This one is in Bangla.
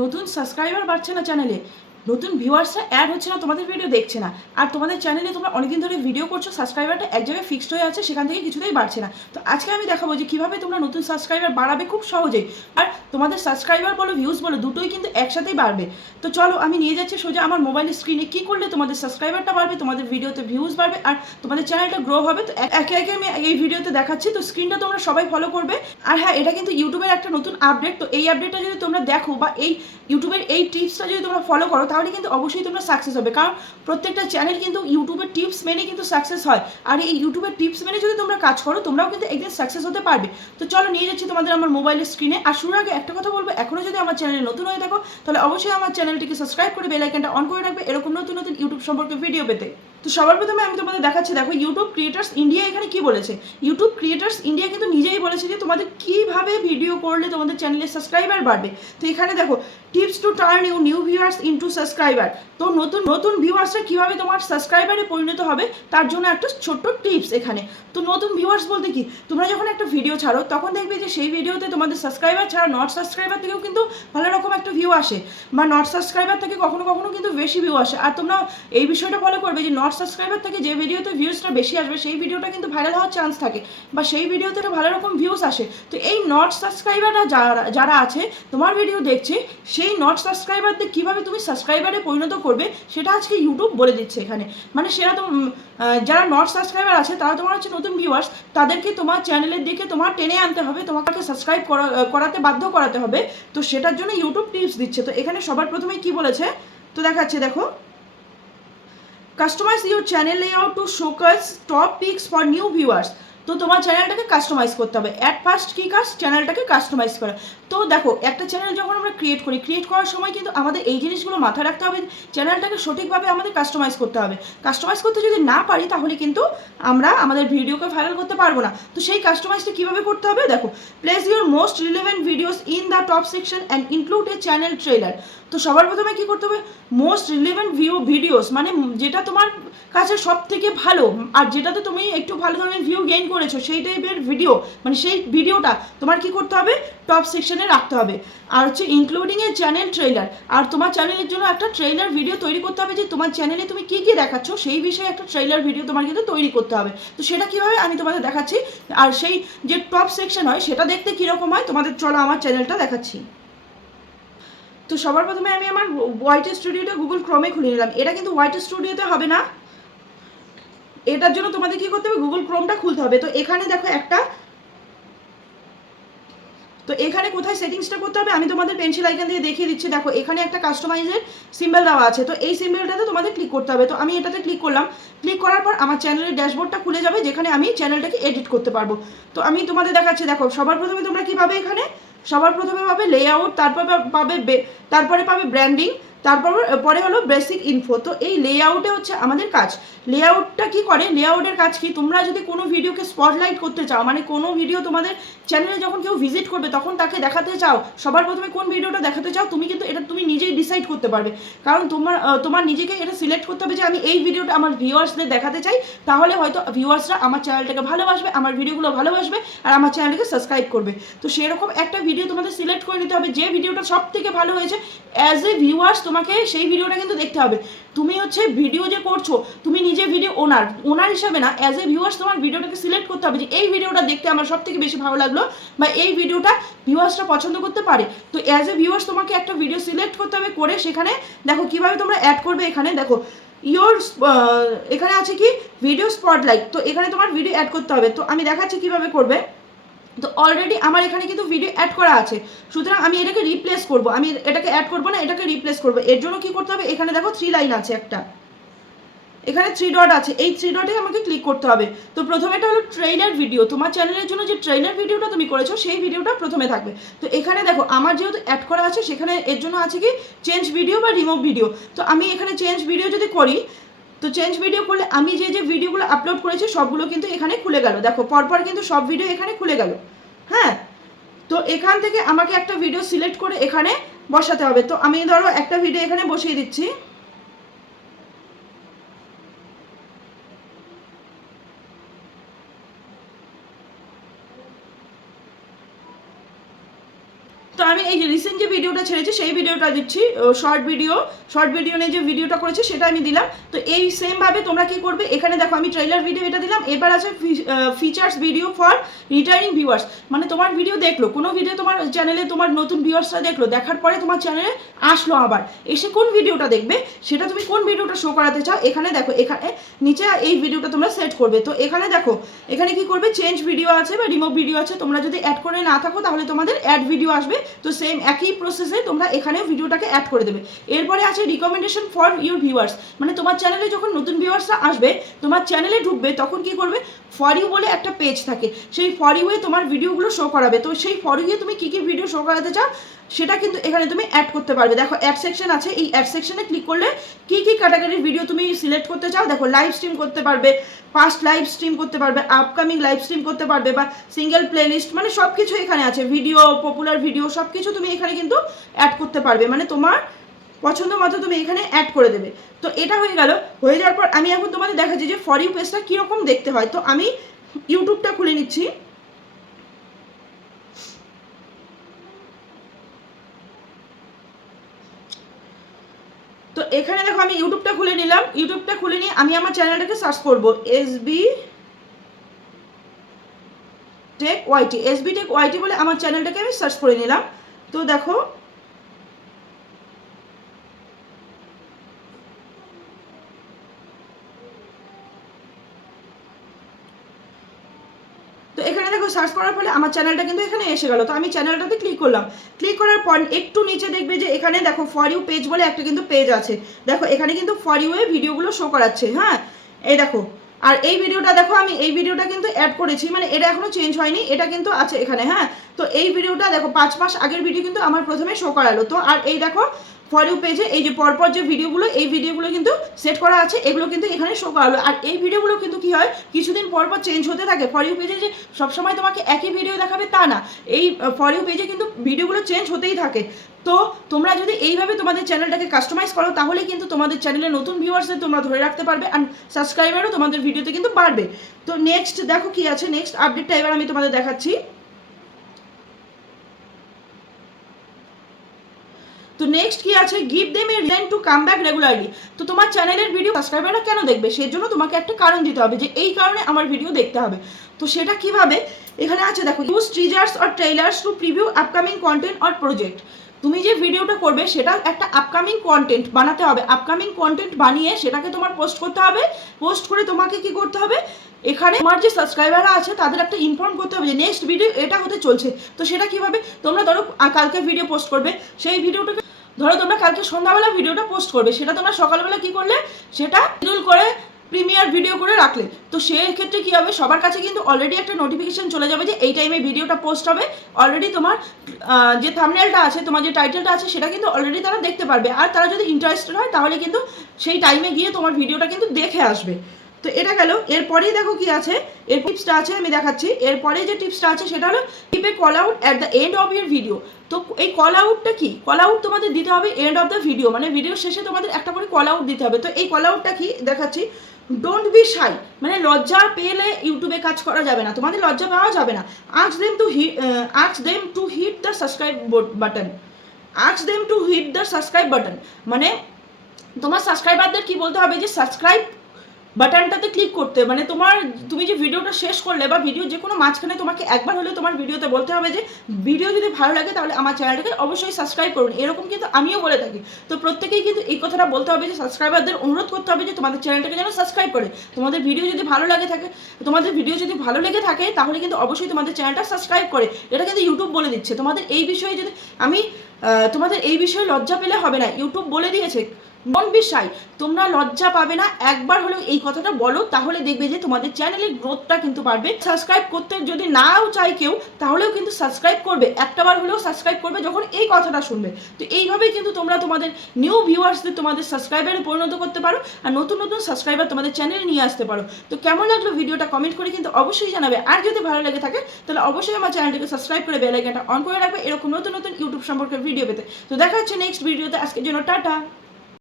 নতুন সাবস্ক্রাইবার বাড়ছে না চ্যানেলে, নতুন ভিউয়ার্সরা অ্যাড হচ্ছে না, তোমাদের ভিডিও দেখছে না, আর তোমাদের চ্যানেলে তোমরা অনেকদিন ধরে ভিডিও করছো, সাবস্ক্রাইবারটা এক জায়গায় ফিক্সড হয়ে আছে, সেখান থেকে কিছুতেই বাড়ছে না। তো আজকে আমি দেখাবো যে কীভাবে তোমরা নতুন সাবস্ক্রাইবার বাড়াবে খুব সহজেই, আর তোমাদের সাবস্ক্রাইবার বলো ভিউজ বলো দুটোই কিন্তু একসাথেই বাড়বে। তো চলো আমি নিয়ে যাচ্ছি সোজা আমার মোবাইলের স্ক্রিনে, কী করলে তোমাদের সাবস্ক্রাইবারটা বাড়বে, তোমাদের ভিডিওতে ভিউজ বাড়বে, আর তোমাদের চ্যানেলটা গ্রো হবে। তো একে একে আমি এই ভিডিওতে দেখাচ্ছি, তো স্ক্রিনটা তোমরা সবাই ফলো করবে। আর হ্যাঁ, এটা কিন্তু ইউটিউবের একটা নতুন আপডেট, তো এই আপডেটটা যদি তোমরা দেখো বা এই ইউটিউবের এই টিপসটা যদি তোমরা ফলো করো তাহলে কিন্তু অবশ্যই তোমরা সাকসেস হবে, কারণ প্রত্যেকটা চ্যানেল কিন্তু ইউটিউবের টিপস মেনে কিন্তু সাকসেস হয়, আর এই ইউটিউবের টিপস মেনে যদি তোমরা কাজ করো তোমরাও কিন্তু একদিন সাকসেস হতে পারবে। তো চলো নিয়ে যাচ্ছি তোমাদের আমার মোবাইলের স্ক্রিনে। আর শুরুর আগে একটা কথা বলবো, এখনও যদি আমার চ্যানেলে নতুন হয়ে থাকো তাহলে অবশ্যই আমার চ্যানেলটিকে সাবস্ক্রাইব করে বেল আইকনটা অন করে রাখবে এরকম নতুন নতুন ইউটিউব সম্পর্কে ভিডিও পেতে। তো সবার প্রথমে আমি তোমাদের দেখাচ্ছি, দেখো ইউটিউব ক্রিয়েটার্স ইন্ডিয়া এখানে কি বলেছে। ইউটিউব ক্রিয়েটার্স ইন্ডিয়া কিন্তু নিজেই বলেছে যে তোমাদের কীভাবে ভিডিও করলে তোমাদের চ্যানেলের সাবস্ক্রাইবার বাড়বে। তো এখানে দেখো tips to turn new viewers into subscriber. তো নতুন নতুন ভিউয়ার্সরা কীভাবে তোমার সাবস্ক্রাইবারে পরিণত হবে তার জন্য একটা ছোট্ট টিপস এখানে। তো নতুন ভিউয়ার্স বলতে কি, তোমরা যখন একটা ভিডিও ছাড়ো তখন দেখবে যে সেই ভিডিওতে তোমাদের সাবস্ক্রাইবার ছাড়া নট সাবস্ক্রাইবার থেকেও কিন্তু ভালো রকম একটা ভিউ আসে, বা নট সাবস্ক্রাইবার থেকে কখনো কখনো কিন্তু বেশি ভিউ আসে। আর তোমরা এই বিষয়টা ফলো করবে যে নট সাবস্ক্রাইবার থেকে যে ভিডিওতে ভিউজটা বেশি আসবে সেই ভিডিওটা কিন্তু ভাইরাল হওয়ার চান্স থাকে, বা সেই ভিডিওতে একটা ভালো রকম ভিউজ আসে। তো এই নট সাবস্ক্রাইবাররা যারা যারা আছে তোমার ভিডিও দেখছে, সেই নট সাবস্ক্রাইবারদের কীভাবে তুমি সাবস্ক্রাইবারে পরিণত করবে সেটা আজকে ইউটিউব বলে দিচ্ছে এখানে। মানে সেরা তো যারা নট সাবস্ক্রাইবার আছে তারা তোমার হচ্ছে নতুন ভিউয়ার্স, তাদেরকে তোমার চ্যানেলের দিকে তোমার টেনে আনতে হবে, তোমাকে সাবস্ক্রাইব করাতে বাধ্য করাতে হবে। তো সেটার জন্য ইউটিউব টিপস দিচ্ছে। তো এখানে সবার প্রথমে কি বলেছে, তো দেখাচ্ছে দেখো, customise your channel layout to showcase top picks for new viewers. তো তোমার চ্যানেলটাকে কাস্টমাইজ করতে হবে। অ্যাট ফার্স্ট কী কাজ, চ্যানেলটাকে কাস্টমাইজ করা। তো দেখো একটা চ্যানেল যখন আমরা ক্রিয়েট করার সময় কিন্তু আমাদের এই জিনিসগুলো মাথায় রাখতে হবে, চ্যানেলটাকে সঠিকভাবে আমাদের কাস্টমাইজ করতে হবে। কাস্টমাইজ করতে যদি না পারি তাহলে কিন্তু আমরা আমাদের ভিডিওকে ভাইরাল করতে পারবো না। তো সেই কাস্টমাইজটা কীভাবে করতে হবে, দেখো, place your most relevant videos in the top section and include A channel trailer. তো সবার প্রথমে কী করতে হবে, মোস্ট রিলেভেন্ট ভিডিওস মানে যেটা তোমার কাছে সব থেকে ভালো আর যেটাতে তুমি একটু ভালো ধরনের ভিউ গেইন করেছো সেই টাইপের ভিডিও, মানে সেই ভিডিওটা তোমার কি করতে হবে, টপ সেকশনে রাখতে হবে। আর হচ্ছে ইনক্লুডিং এ চ্যানেল ট্রেলার, আর তোমার চ্যানেলের জন্য একটা ট্রেলার ভিডিও তৈরি করতে হবে, যে তোমার চ্যানেলে তুমি কী কী দেখাচ্ছ সেই বিষয়ে একটা ট্রেলার ভিডিও তোমার কিন্তু তৈরি করতে হবে। তো সেটা কীভাবে আমি তোমাদের দেখাচ্ছি, আর সেই যে টপ সেকশন হয় সেটা দেখতে কীরকম হয় তোমাদের চলো আমার চ্যানেলটা দেখাচ্ছি। তো সবার প্রথমে আমি আমার ওয়াইটি স্টুডিওটা গুগল ক্রমে খুলে নিলাম। এটা কিন্তু ওয়াইটি স্টুডিওতে হবে না, এটার জন্য তোমাদের কি করতে হবে, গুগল ক্রোমটা খুলতে হবে। তো এখানে দেখো একটা, তো এখানে কোথায় সেটিংসটা করতে হবে আমি তোমাদের পেন্সিল আইকন দিয়ে দেখিয়ে দিচ্ছি। দেখো এখানে একটা কাস্টমাইজের সিম্বল দেওয়া আছে, তো এই সিম্বলটাতে তোমাদের ক্লিক করতে হবে। তো আমি এটাতে ক্লিক করলাম, ক্লিক করার পর আমার চ্যানেলের ড্যাশবোর্ডটা খুলে যাবে, যেখানে আমি চ্যানেলটাকে এডিট করতে পারবো। তো আমি তোমাদের দেখাচ্ছি, দেখো সবার প্রথমে তোমরা কী পাবে, এখানে সবার প্রথমে পাবে লেআউট, তারপরে পাবে ব্র্যান্ডিং, পরে হলো বেসিক ইনফো। তো এই লেআউটে হচ্ছে আমাদের কাজ। লেআউটটা কি করে, লেআউটের কাজ কি, তোমরা যদি কোনো ভিডিওকে স্পটলাইট করতে চাও, মানে কোনো ভিডিও তোমাদের চ্যানেলে যখন কেউ ভিজিট করবে তখন তাকে দেখাতে চাও সবার প্রথমে কোন ভিডিওটা দেখাতে চাও, তুমি কিন্তু এটা তুমি নিজেই ডিসাইড করতে পারবে, কারণ তোমার নিজেকে এটা সিলেক্ট করতে হবে যে আমি এই ভিডিওটা আমার ভিউয়ার্সদের দেখাতে চাই, তাহলে হয়তো ভিউয়ার্সরা আমার চ্যানেলটাকে ভালোবাসবে, আমার ভিডিওগুলো ভালোবাসবে, আর আমার চ্যানেলটাকে সাবস্ক্রাইব করবে। তো সেরকম একটা ভিডিও তোমাদের সিলেক্ট করে নিতে হবে, যে ভিডিওটা সব থেকে ভালো হয়েছে। অ্যাজ এ ভিউয়ার্স তোমাকে সেই ভিডিওটা কিন্তু দেখতে হবে। তুমি হচ্ছে ভিডিও যে করছো, তুমি নিজে ভিডিও ওনার হিসাবে না, অ্যাজ এ ভিউয়ার্স তোমার ভিডিওটাকে সিলেক্ট করতে হবে যে এই ভিডিওটা দেখতে আমার সব থেকে বেশি ভালো লাগলো, বা এই ভিডিওটা ভিউয়ার্সরা পছন্দ করতে পারে। তো অ্যাজ এ ভিউয়ার্স তোমাকে একটা ভিডিও সিলেক্ট করতে হবে, করে সেখানে দেখো কীভাবে তোমরা অ্যাড করবে। এখানে দেখো এখানে আছে কি ভিডিও স্পটলাইট, তো এখানে তোমার ভিডিও অ্যাড করতে হবে। তো আমি দেখাচ্ছি কীভাবে করবে। তো অলরেডি আমার এখানে কিন্তু ভিডিও অ্যাড করা আছে, সুতরাং আমি এটাকে রিপ্লেস করব, আমি এটাকে অ্যাড করবো না, এটাকে রিপ্লেস করবো। এর জন্য কি করতে হবে, এখানে দেখো 3 লাইন আছে, একটা এখানে 3 ডট আছে, এই 3 ডটে আমাকে ক্লিক করতে হবে। তো প্রথমে এটা হলো ট্রেইলার ভিডিও, তোমার চ্যানেলের জন্য যে ট্রেইলার ভিডিওটা তুমি করেছো সেই ভিডিওটা প্রথমে থাকবে। তো এখানে দেখো আমার যেহেতু অ্যাড করা আছে, সেখানে এর জন্য আছে কি চেঞ্জ ভিডিও বা রিমুভ ভিডিও। তো আমি এখানে চেঞ্জ ভিডিও যদি করি, তো চেঞ্জ ভিডিও করলে আমি যে ভিডিওগুলো আপলোড করেছি সবগুলো কিন্তু এখানে খুলে গেল। দেখো পরপর কিন্তু সব ভিডিও এখানে খুলে গেল। হ্যাঁ, তো এখান থেকে আমাকে একটা ভিডিও সিলেক্ট করে এখানে বসাতে হবে। তো আমি ধরো একটা ভিডিও এখানে বসিয়ে দিচ্ছি। তো আমি এই যে রিসেন্ট যে ভিডিওটা ছেড়েছি সেই ভিডিওটা দিচ্ছি, শর্ট ভিডিও নিয়ে যে ভিডিওটা করেছি সেটা আমি দিলাম। তো এই সেমভাবে তোমরা কি করবে, এখানে দেখো আমি ট্রেলার ভিডিও এটা দিলাম, এবার আছে features video for returning viewers, মানে তোমার ভিডিও দেখলো, কোনো ভিডিও তোমার চ্যানেলে তোমার নতুন ভিউয়ার্সরা দেখলো, দেখার পরে তোমার চ্যানেলে আসলো, আবার এসে কোন ভিডিওটা দেখবে সেটা তুমি কোন ভিডিওটা শো করাতে চাও, এখানে দেখো এখানে নিচে এই ভিডিওটা তোমরা সেট করবে। তো এখানে দেখো এখানে কি করবে, চেঞ্জ ভিডিও আছে বা রিমুভ ভিডিও আছে, তোমরা যদি অ্যাড করে না থাকো তাহলে তোমাদের অ্যাড ভিডিও আসবে। তো সেম একই প্রসেসে তোমরা এখানে ভিডিওটাকে অ্যাড করে দেবে। এরপরে আছে রিকমেন্ডেশন ফর ইউর ভিউয়ার্স, মানে তোমার চ্যানেলে যখন নতুন ভিউয়ার্সরা আসবে, তোমার চ্যানেলে ঢুকবে, তখন কি করবে, ফর ইউ বলে একটা পেজ থাকে, সেই ফর ইউয়ে তোমার ভিডিওগুলো শো করাবে। তো সেই ফর ইউয়ে তুমি কী কী ভিডিও শো করাতে চাও সেটা কিন্তু এখানে তুমি অ্যাড করতে পারবে। দেখো অ্যাড সেকশন আছে, এই অ্যাড সেকশনে ক্লিক করলে কী কী ক্যাটাগরির ভিডিও তুমি সিলেক্ট করতে চাও, দেখো লাইভ স্ট্রিম করতে পারবে, ফাস্ট লাইভ স্ট্রিম করতে পারবে, আপকামিং লাইভ স্ট্রিম করতে পারবে, বা সিঙ্গেল প্লেলিস্ট, মানে সব কিছু এখানে আছে, ভিডিও, পপুলার ভিডিও, সব কিছু তুমি এখানে কিন্তু অ্যাড করতে পারবে, মানে তোমার পছন্দ মতো তুমি এখানে অ্যাড করে দেবে। তো এটা হয়ে গেল, হয়ে যাওয়ার পর আমি এখন তোমাদের দেখাচ্ছি যে ফর ইউ পেজটা কীরকম দেখতে হয়। তো আমি ইউটিউবটা খুলে নিচ্ছি। তো এখানে দেখো আমি ইউটিউবটা খুলে নিলাম, ইউটিউবটা খুলে নিয়ে আমি আমার চ্যানেলটাকে সার্চ করবো এসবি টেক ওয়াইটি বলে আমার চ্যানেলটাকে আমি সার্চ করে নিলাম। তো দেখো তো এখানে দেখো সার্চ করার ফলে আমার চ্যানেলটা কিন্তু এখানে এসে গেল। তো আমি চ্যানেলটাতে ক্লিক করলাম, ক্লিক করার পর একটু নিচে দেখবে যে এখানে দেখো ফর ইউ পেজ বলে একটা কিন্তু পেজ আছে, দেখো এখানে কিন্তু ফর ইউ এর ভিডিওগুলো শো করাচ্ছে। হ্যাঁ, এই দেখো, আর এই ভিডিওটা দেখো আমি এই ভিডিওটা কিন্তু অ্যাড করেছি, মানে এটা এখনো চেঞ্জ হয়নি, এটা কিন্তু আছে এখানে। হ্যাঁ, তো এই ভিডিওটা দেখো 5 মাস আগের ভিডিও কিন্তু আমার প্রথমে শো করালো। তো আর এই দেখো ফর ইউ পেজে এই যে পরপর যে ভিডিওগুলো, এই ভিডিওগুলো কিন্তু সেট করা আছে, এগুলো কিন্তু এখানে শো করালো। আর এই ভিডিওগুলো কিন্তু কি হয়, কিছুদিন পরপর চেঞ্জ হতে থাকে। ফর ইউ পেজে যে সবসময় তোমাকে একই ভিডিও দেখাবে তা না, এই ফর ইউ পেজে কিন্তু ভিডিওগুলো চেঞ্জ হতেই থাকে। তো তোমরা যদি এইভাবে তোমাদের চ্যানেলটাকে কাস্টমাইজ করো তাহলে কিন্তু তোমাদের চ্যানেলে নতুন ভিউয়ার্সদের তোমরা ধরে রাখতে পারবে, আর সাবস্ক্রাইবারও তোমাদের ভিডিওতে কিন্তু বাড়বে। তো নেক্সট দেখো কি আছে, নেক্সট আপডেটটা এবার আমি তোমাদের দেখাচ্ছি। তো নেক্সট কি আছে, give them a reason to come back regularly. তো তোমার চ্যানেলের ভিডিও সাবস্ক্রাইবাররা কেন দেখবে, সেই জন্য তোমাকে একটা কারণ দিতে হবে যে এই কারণে আমার ভিডিও দেখতে হবে। তো সেটা কিভাবে, এখানে আছে দেখো, use teasers or trailers to preview upcoming content or project. তুমি যে ভিডিওটা করবে সেটা একটা আপকামিং কন্টেন্ট বানাতে হবে, আপকামিং কন্টেন্ট বানিয়ে সেটাকে তোমার পোস্ট করতে হবে। পোস্ট করে তোমাকে কি করতে হবে, এখানে তোমার যে সাবস্ক্রাইবাররা আছে তাদের একটা ইনফর্ম করতে হবে যে নেক্সট ভিডিও এটা হতে চলছে। তো সেটা কিভাবে, তোমরা ধরো কালকে ভিডিও পোস্ট করবে, সেই ভিডিওটাকে ধরো তোমরা কালকে সন্ধ্যাবেলা ভিডিওটা পোস্ট করবে, সেটা তোমরা সকালবেলা কি করলে, সেটা শিডিউল করে প্রিমিয়ার ভিডিও করে রাখলে। তো সেক্ষেত্রে কী হবে, সবার কাছে কিন্তু অলরেডি একটা নোটিফিকেশান চলে যাবে যে এই টাইমে ভিডিওটা পোস্ট হবে। অলরেডি তোমার যে থাম্বনেলটা আছে, তোমার যে টাইটেলটা আছে, সেটা কিন্তু অলরেডি তারা দেখতে পারবে। আর তারা যদি ইন্টারেস্টেড হয় তাহলে কিন্তু সেই টাইমে গিয়ে তোমার ভিডিওটা কিন্তু দেখে আসবে। তো এটা গেল। এরপরেই দেখো কি আছে, এর টিপসটা আছে আমি দেখাচ্ছি। এরপরে যে টিপসটা আছে সেটা হলো keep A call out at the end of your video. তো এই কল আউটটা কি, কল আউট তোমাদের দিতে হবে এন্ড অফ দ্য ভিডিও, মানে ভিডিওর শেষে তোমাদের একটা করে কল আউট দিতে হবে। তো এই কল আউটটা কি দেখাচ্ছি, ডোন্ট বি শাই, মানে লজ্জা পেলে ইউটিউবে কাজ করা যাবে না, তোমাদের লজ্জা পাওয়া যাবে না। Ask them to hit the subscribe button, ask them to hit the subscribe button, মানে তোমার সাবস্ক্রাইবারদের কি বলতে হবে যে সাবস্ক্রাইব বাটনটাতে ক্লিক করতে, মানে তুমি যে ভিডিওটা শেষ করলে বা ভিডিও যে কোনো মাঝখানে তোমাকে একবার হলেও তোমার ভিডিওতে বলতে হবে যে ভিডিও যদি ভালো লাগে তাহলে আমার চ্যানেলটাকে অবশ্যই সাবস্ক্রাইব করুন। এরকম কিন্তু আমিও বলে থাকি। তো প্রত্যেকেই কিন্তু এই কথাটা বলতে হবে যে সাবস্ক্রাইবারদের অনুরোধ করতে হবে যে তোমাদের চ্যানেলটাকে যেন সাবস্ক্রাইব করে। তোমাদের ভিডিও যদি ভালো লেগে থাকে তাহলে কিন্তু অবশ্যই তোমাদের চ্যানেলটা সাবস্ক্রাইব করে। এটা কিন্তু ইউটিউব বলে দিচ্ছে। তোমাদের এই বিষয়ে লজ্জা পেলে হবে না, ইউটিউব বলে দিয়েছে। ডোন্ট বি শাই, তোমরা লজ্জা পাবে না, একবার হলেও এই কথাটা বলো, তাহলে দেখবে যে তোমাদের চ্যানেলের গ্রোথটা কিন্তু বাড়বে। সাবস্ক্রাইব করতে যদি নাও চাই কেউ, তাহলেও কিন্তু সাবস্ক্রাইব করবে, একটাবার হলেও সাবস্ক্রাইব করবে যখন এই কথাটা শুনবে। তো এইভাবেই কিন্তু তোমরা তোমাদের নিউ ভিউয়ার্সদের তোমাদের সাবস্ক্রাইবারে পরিণত করতে পারো, আর নতুন নতুন সাবস্ক্রাইবার তোমাদের চ্যানেলে নিয়ে আসতে পারো। তো কেমন লাগলো ভিডিওটা কমেন্ট করে কিন্তু অবশ্যই জানাবে। আর যদি ভালো লেগে থাকে তাহলে অবশ্যই আমার চ্যানেলটিকে সাবস্ক্রাইব করে বেল আইকনটা অন করে রাখবে এরকম নতুন নতুন ইউটিউব সম্পর্কে ভিডিও পেতে। তো দেখা হচ্ছে নেক্সট ভিডিওতে, আজকের জন্য টাটা।